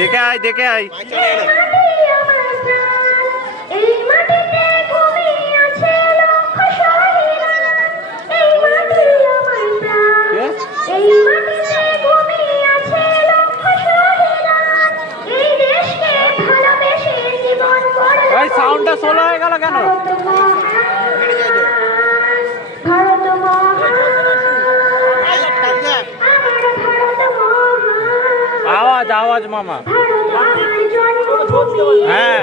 দেখে আয় দেখে আয়। এই মাটিতে হয়ে আছে লক্ষ আওয়াজ মামা হ্যাঁ।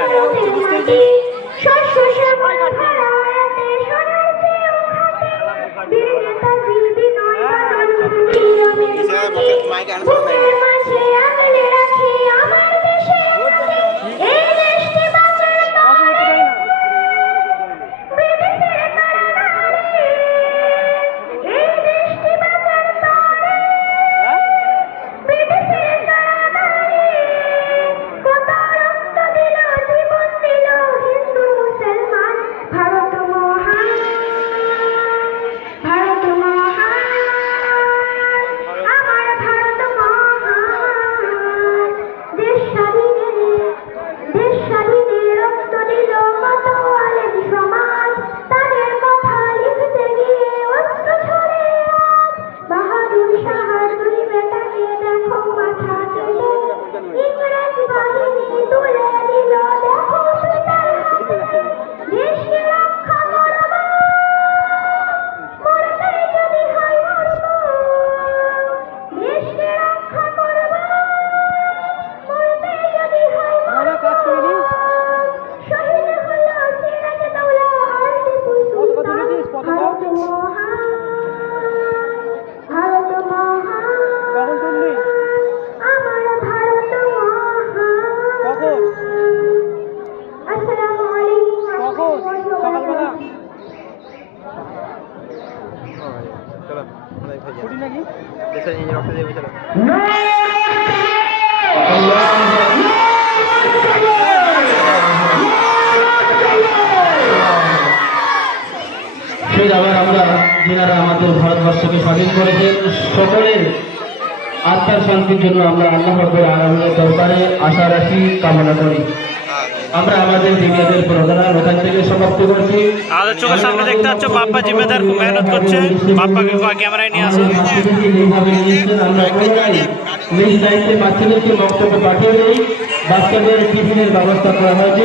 মাইক শ্যামল ফের আবার আমরা যিনারা আমাদের ভারতবর্ষকে স্বাধীন করেছেন সকলের আত্মার শান্তির জন্য আমরা আল্লাহ আলমের দরবারে আশা রাখি কামনা করি। আমরা আমাদের দিদিয়াদের প্রোগ্রাম ওখান থেকে সমাপ্ত করছি। আমাদের চোখের সামনে দেখতে পাচ্ছ বাপ্পা জিম্মেদার খুব মেহনত করছে। বাপ্পাকে ক্যামেরায় নিয়ে আসে আমরা সবাই নিজ দায়িত্বে বাচ্চাদেরকে বক্তব্য পাঠিয়ে দেই বাচ্চাদের টিফিনের ব্যবস্থা করা হয়েছে।